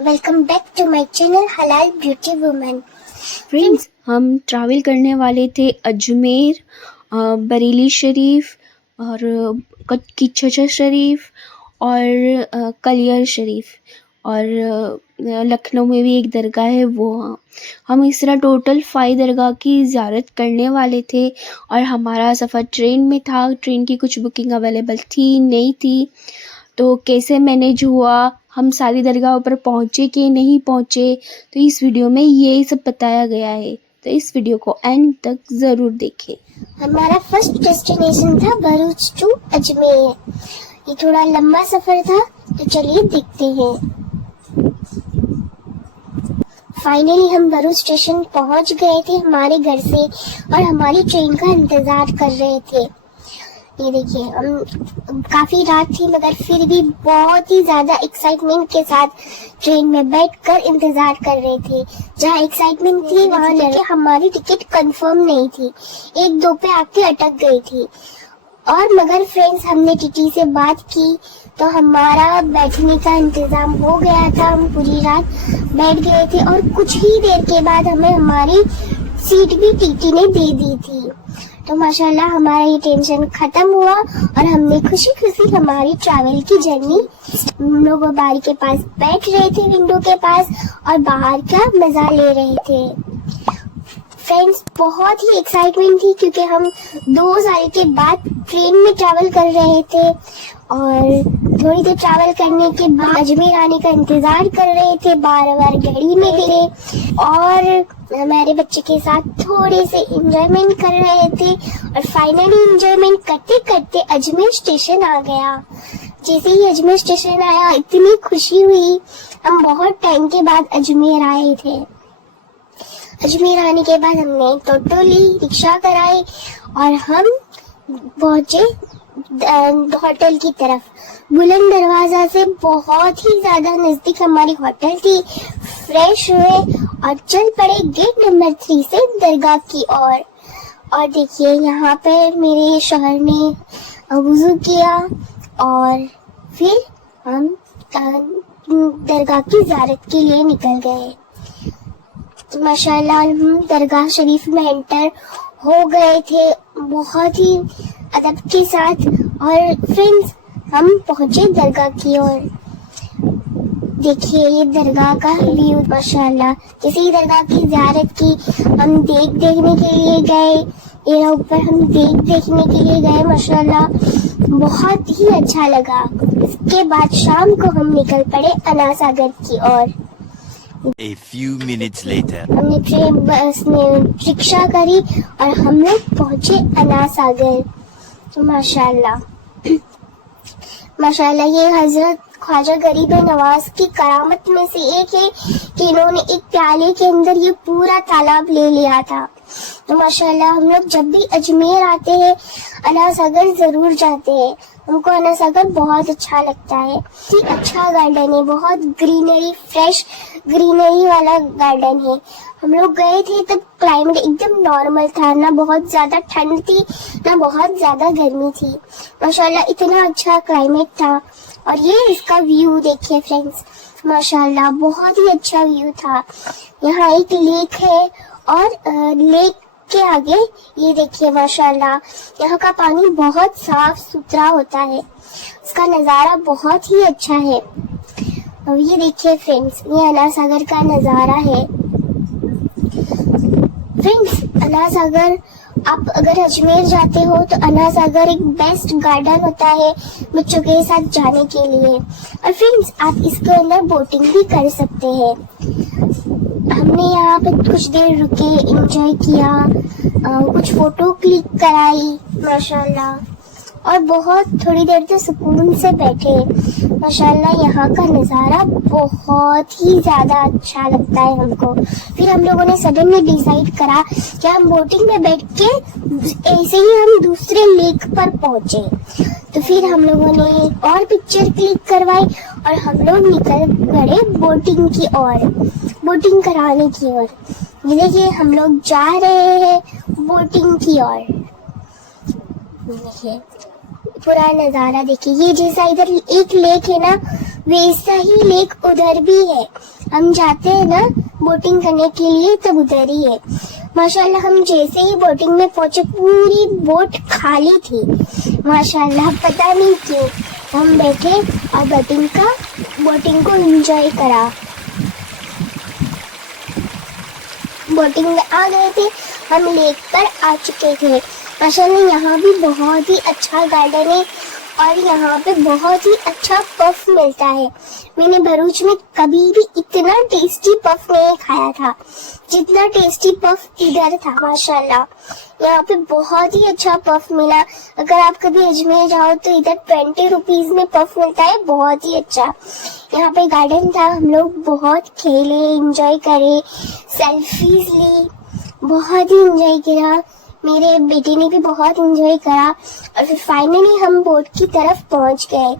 Welcome back to my channel Halal Beauty Woman. Friends, हम travel करने वाले थे अजमेर, बरेली शरीफ और किचचर शरीफ और कलियर शरीफ और लखनऊ में भी एक दरगाह है वो। हम इस तरह टोटल 5 दरगाह की ज़ियारत करने वाले थे और हमारा सफ़र ट्रेन में था। ट्रेन की कुछ बुकिंग अवेलेबल थी नहीं थी, तो कैसे मैनेज हुआ, हम सारी दरगाहों पर पहुँचे कि नहीं पहुँचे, तो इस वीडियो में ये सब बताया गया है। तो इस वीडियो को एंड तक ज़रूर देखें। हमारा फर्स्ट डेस्टिनेशन था भरूच टू अजमेर। ये थोड़ा लंबा सफर था, तो चलिए देखते हैं। फाइनली हम भरूच स्टेशन पहुंच गए थे हमारे घर से और हमारी ट्रेन का इंतजार कर रहे थे। ये देखिए, हम काफी रात थी मगर फिर भी बहुत ही ज्यादा एक्साइटमेंट के साथ ट्रेन में बैठकर इंतजार कर रहे थे। जहाँ एक्साइटमेंट थी वहाँ हमारी टिकट कंफर्म नहीं थी, 1-2 पे आके अटक गई थी। और मगर फ्रेंड्स, हमने टीटी से बात की तो हमारा बैठने का इंतजाम हो गया था। हम पूरी रात बैठ गए थे और कुछ ही देर के बाद हमें हमारी सीट भी टीटी ने दे दी थी। तो माशाल्लाह हमारा ये टेंशन खत्म हुआ और हमने खुशी खुशी हमारी ट्रैवल की जर्नी, हम लोग बारी के पास बैठ रहे थे, विंडो के पास, और बाहर का मजा ले रहे थे। फ्रेंड्स, बहुत ही एक्साइटमेंट थी क्योंकि हम 2 साल के बाद ट्रेन में ट्रैवल कर रहे थे और थोड़ी देर ट्रैवल करने के बाद अजमेर आने का इंतजार कर रहे थे। बार-बार गाड़ी में थे और हमारे बच्चे के साथ थोड़े से एंजॉयमेंट कर रहे थे और फाइनली एंजॉयमेंट करते करते अजमेर स्टेशन आ गया। जैसे ही अजमेर स्टेशन आया, इतनी खुशी हुई। हम बहुत टाइम के बाद अजमेर आए थे। अजमेर आने के बाद हमने टोटो ली, रिक्शा कराई और हम पहुंचे होटल की तरफ। बुलंद दरवाजा से बहुत ही ज्यादा नजदीक हमारी होटल थी। फ्रेश हुए और चल पड़े गेट नंबर 3 से दरगाह की ओर। और देखिए, यहाँ पे मेरे शौहर ने वुजू किया और फिर हम दरगाह की ज़ियारत के लिए निकल गए। माशाल्लाह हम दरगाह शरीफ में एंटर हो गए थे बहुत ही अदब के साथ। और फ्रेंड्स, हम पहुंचे दरगाह की ओर। देखिए ये दरगाह का व्यू, माशाल्लाह। जैसे ही दरगाह की ज़ियारत की, हम देखने के लिए गए। ये ऊपर हम देखने के लिए गए, माशाल्लाह बहुत ही अच्छा लगा। इसके बाद शाम को हम निकल पड़े अन्ना सागर की ओर। A few minutes later. हमने ट्रेन बस में रिक्शा करी और हम लोग पहुंचे अन्ना सागर। तो माशाल्लाह माशाल्लाह, ये हजरत ख्वाजा गरीब नवाज की करामत में से एक है कि इन्होंने एक प्याले के अंदर ये पूरा तालाब ले लिया था। तो माशाल्लाह हम लोग जब भी अजमेर आते हैं अन्ना सागर जरूर जाते हैं। हमको अन्ना सागर बहुत अच्छा लगता है। अच्छा गार्डन है, बहुत ग्रीनरी, फ्रेश ग्रीनरी वाला गार्डन है। हम लोग गए थे तब क्लाइमेट एकदम नॉर्मल था, ना बहुत ज्यादा ठंड थी ना बहुत ज्यादा गर्मी थी। माशाल्लाह इतना अच्छा क्लाइमेट था। और ये इसका व्यू देखिए फ्रेंड्स, माशाल्लाह बहुत ही अच्छा व्यू था। यहाँ एक लेक है और लेक के आगे ये देखिए माशाल्लाह यहाँ का पानी बहुत साफ सुथरा होता है। इसका नज़ारा बहुत ही अच्छा है। और ये देखिए फ्रेंड्स, ये अन्ना सागर का नज़ारा है। फ्रेंड्स, अन्ना सागर, आप अगर अजमेर जाते हो तो अन्ना सागर एक बेस्ट गार्डन होता है बच्चों के साथ जाने के लिए। और फ्रेंड्स, आप इसके अंदर बोटिंग भी कर सकते हैं। हमने यहाँ पे कुछ देर रुके, एंजॉय किया, कुछ फोटो क्लिक कराई माशाल्लाह, और बहुत थोड़ी देर तो सुकून से बैठे। माशाल्लाह यहाँ का नज़ारा बहुत ही ज़्यादा अच्छा लगता है हमको। फिर हम लोगों ने सडनली डिसाइड करा कि हम बोटिंग में बैठ के ऐसे ही हम दूसरे लेक पर पहुँचे। तो फिर हम लोगों ने एक और पिक्चर क्लिक करवाई और हम लोग निकल पड़े बोटिंग की ओर, बोटिंग कराने की ओर। ये देखिए हम लोग जा रहे हैं बोटिंग की ओर। देखिए पूरा नज़ारा देखिए। ये जैसा इधर एक लेक है ना, वैसा ही लेक उधर भी है। हम जाते हैं ना बोटिंग करने के लिए, तब उधर ही है। माशाल्लाह हम जैसे ही बोटिंग में पहुंचे पूरी बोट खाली थी। माशाल्लाह पता नहीं क्यों हम बैठे और बोटिंग को एंजॉय करा। बोटिंग में आ गए थे, हम लेक पर आ चुके थे। माशाल्लाह यहाँ भी बहुत ही अच्छा गार्डन है और यहाँ पे बहुत ही अच्छा पफ मिलता है। मैंने भरूच में कभी भी इतना टेस्टी पफ नहीं खाया था जितना टेस्टी पफ इधर था। माशाल्लाह यहाँ पे बहुत ही अच्छा पफ मिला। अगर आप कभी अजमेर जाओ तो इधर 20 रुपीज में पफ मिलता है, बहुत ही अच्छा। यहाँ पे गार्डन था, हम लोग बहुत खेले, एंजॉय करे, सेल्फीज ली, बहुत ही एंजॉय किया। मेरे बेटे ने भी बहुत एंजॉय करा और फिर फाइनली हम बोट की तरफ पहुंच गए।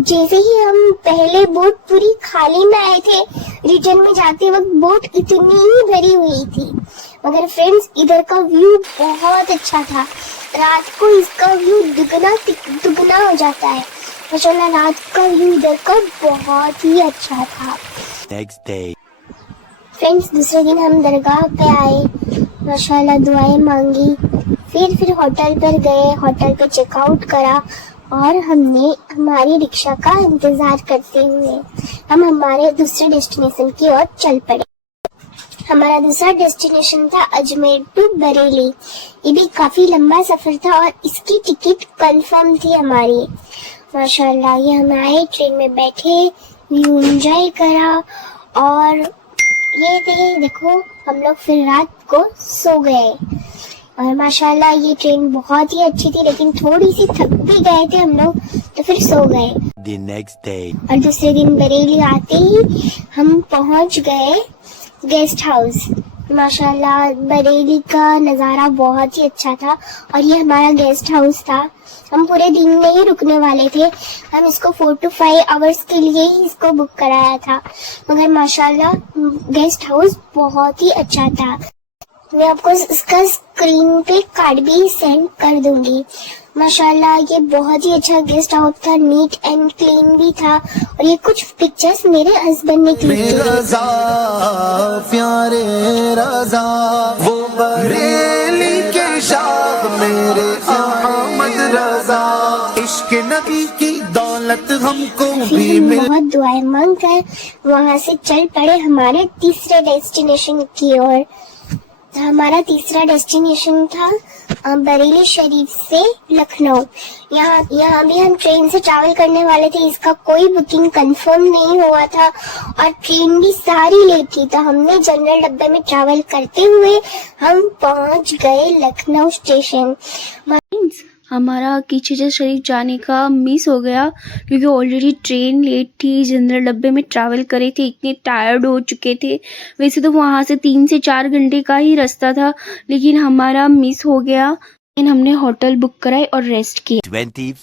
जैसे ही हम पहले बोट पूरी खाली में आए थे, रिटर्न में जाते वक्त बोट इतनी ही भरी हुई थी। मगर फ्रेंड्स इधर का व्यू बहुत अच्छा था। रात को इसका व्यू दुगना हो जाता है। माशाल्लाह रात का व्यू इधर का बहुत ही अच्छा था। Next day. फ्रेंड्स दूसरे दिन हम दरगाह पे आए, माशाल्लाह दुआएं मांगी, फिर होटल पर गए, होटल पे चेकआउट करा और हमने हमारी रिक्शा का इंतजार करते हुए हम हमारे दूसरे डेस्टिनेशन की ओर चल पड़े। हमारा दूसरा डेस्टिनेशन था अजमेर टू बरेली। ये भी काफी लंबा सफर था और इसकी टिकट कंफर्म थी हमारी। माशाल्लाह ये हम आए, ट्रेन में बैठे, व्यू एंजॉय करा और ये देखो हम लोग फिर रात को सो गए। और माशाल्लाह ये ट्रेन बहुत ही अच्छी थी, लेकिन थोड़ी सी थक भी गए थे हम लोग, तो फिर सो गए। The next day. और दूसरे दिन बरेली आते ही हम पहुंच गए गेस्ट हाउस। माशाल्लाह बरेली का नज़ारा बहुत ही अच्छा था और ये हमारा गेस्ट हाउस था। हम पूरे दिन नहीं रुकने वाले थे, हम इसको 4 to 5 आवर्स के लिए ही इसको बुक कराया था। मगर माशाल्लाह गेस्ट हाउस बहुत ही अच्छा था। मैं आपको इसका स्क्रीन पे कार्ड भी सेंड कर दूंगी। माशाल्लाह ये बहुत ही अच्छा गेस्ट हाउस था, नीट एंड क्लीन भी था। और ये कुछ पिक्चर्स मेरे हस्बैंड ने क्लिक की। रज़ा प्यारे रज़ा वो बरेली के शाह मेरे अहमद रज़ा, इश्क नबी की दौलत हमको भी मिल। बहुत दुआएं मांग कर वहाँ से चल पड़े हमारे तीसरे डेस्टिनेशन की ओर। हमारा तीसरा डेस्टिनेशन था बरेली शरीफ से लखनऊ। यहाँ भी हम ट्रेन से ट्रैवल करने वाले थे, इसका कोई बुकिंग कंफर्म नहीं हुआ था और ट्रेन भी सारी लेट थी, तो हमने जनरल डब्बे में ट्रैवल करते हुए हम पहुंच गए लखनऊ स्टेशन। हमारा कीचेजा शरीफ जाने का मिस हो गया क्योंकि ऑलरेडी ट्रेन लेट थी, जनरल डब्बे में ट्रैवल करे थे, इतने टायर्ड हो चुके थे। वैसे तो वहाँ से 3 से 4 घंटे का ही रास्ता था, लेकिन हमारा मिस हो गया। हमने होटल बुक कराई और रेस्ट किया। 24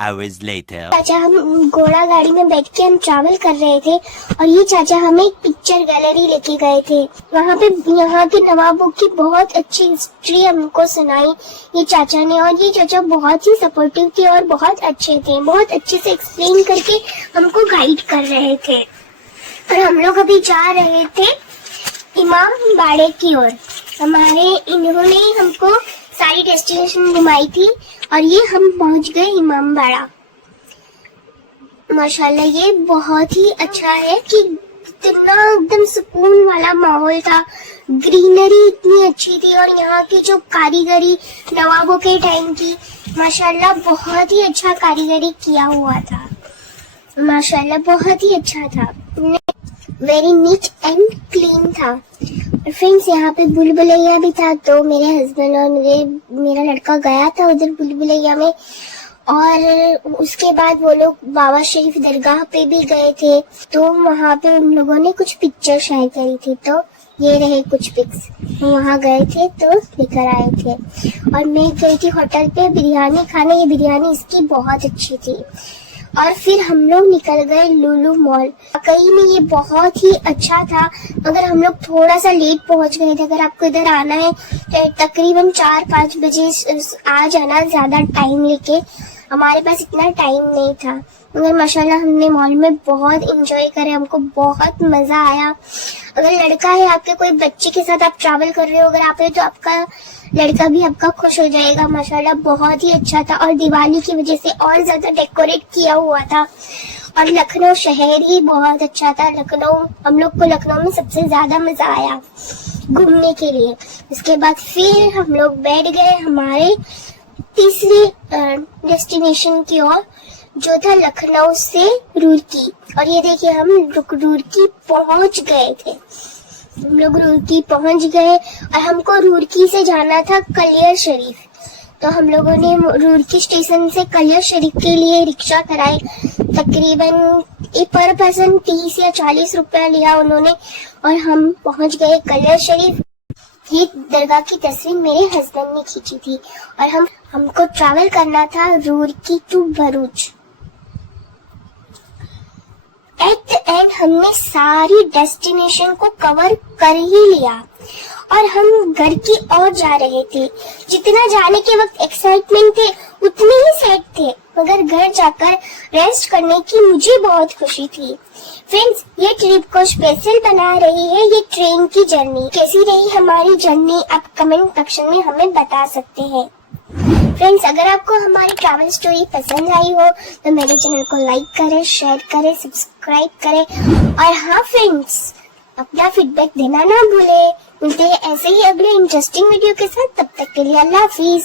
hours later. चाचा हम घोड़ा गाड़ी में बैठ के हम ट्रैवल कर रहे थे और ये चाचा हमें एक पिक्चर गैलरी लेके गए थे। वहाँ पे यहाँ के नवाबों की बहुत अच्छी हिस्ट्री हमको सुनाई ये चाचा ने, और ये चाचा बहुत ही सपोर्टिव थे और बहुत अच्छे थे, बहुत अच्छे से एक्सप्लेन करके हमको गाइड कर रहे थे। और हम लोग अभी जा रहे थे इमाम बाड़े की ओर। इन्होंने हमको सारी डेस्टिनेशन घुमाई थी और ये हम पहुंच गए इमाम बाड़ा। माशाल्लाह ये बहुत ही अच्छा है कि इतना एकदम सुकून वाला माहौल था, ग्रीनरी इतनी अच्छी थी और यहाँ की जो कारीगरी नवाबों के टाइम की, माशाल्लाह बहुत ही अच्छा कारीगरी किया हुआ था। माशाल्लाह बहुत ही अच्छा था, वेरी नीट एंड क्लीन था। फ्रेंड्स यहाँ पे बुलबुलैया भी था, तो मेरे हस्बैंड और मेरा लड़का गया था उधर बुलबुलैया में। और उसके बाद वो लोग बाबा शरीफ दरगाह पे भी गए थे, तो वहाँ पे उन लोगों ने कुछ पिक्चर शेयर करी थी, तो ये रहे कुछ पिक्स। वहाँ गए थे तो लेकर आए थे। और मैं गई थी होटल पे बिरयानी खाने, ये बिरयानी इसकी बहुत अच्छी थी। और फिर हम लोग निकल गए लुलु मॉल। वाकई में ये बहुत ही अच्छा था, मगर हम लोग थोड़ा सा लेट पहुंच गए थे। अगर आपको इधर आना है तकरीबन 4-5 बजे आ जाना, ज्यादा टाइम लेके हमारे पास इतना टाइम नहीं था, मगर माशाल्लाह हमने मॉल में बहुत इंजॉय करे, हमको बहुत मजा आया। अगर लड़का है आपके, कोई बच्चे के साथ आप ट्रैवल कर रहे हो अगर आप है, तो आपका लड़का भी आपका खुश हो जाएगा। माशाल्लाह बहुत ही अच्छा था, और दिवाली की वजह से और ज्यादा डेकोरेट किया हुआ था। और लखनऊ शहर ही बहुत अच्छा था। लखनऊ, हम लोग को लखनऊ में सबसे ज्यादा मजा आया घूमने के लिए। उसके बाद फिर हम लोग बैठ गए हमारे तीसरी डेस्टिनेशन की ओर, जो था लखनऊ से रुड़की। और ये देखिए हम रुड़की पहुंच गए थे। हम लोग रुड़की पहुंच गए और हमको रुड़की से जाना था कलियर शरीफ। तो हम लोगों ने रुड़की स्टेशन से कलियर शरीफ के लिए रिक्शा कराई। तकरीबन पर पर्सन 30 या 40 रुपया लिया उन्होंने, और हम पहुंच गए कलियर शरीफ। ये दरगाह की तस्वीर मेरे हस्बैंड ने खींची थी, और हमको ट्रैवल करना था Roorkee to Bharuch. At the end हमने सारी डेस्टिनेशन को कवर कर ही लिया, और हम घर की ओर जा रहे थे। जितना जाने के वक्त एक्साइटमेंट थे उतने ही सैड थे, मगर घर जाकर रेस्ट करने की मुझे बहुत खुशी थी। फ्रेंड्स, ये ट्रिप को स्पेशल बना रही है ये ट्रेन की जर्नी। कैसी रही हमारी जर्नी आप कमेंट सेक्शन में हमें बता सकते हैं। फ्रेंड्स, अगर आपको हमारी ट्रैवल स्टोरी पसंद आई हो तो मेरे चैनल को लाइक करें, शेयर करें, सब्सक्राइब करें, और हाँ फ्रेंड्स, अपना फीडबैक देना ना भूले। मिलते हैं ऐसे ही अगले इंटरेस्टिंग वीडियो के साथ, तब तक के लिए अल्लाह हाफिज।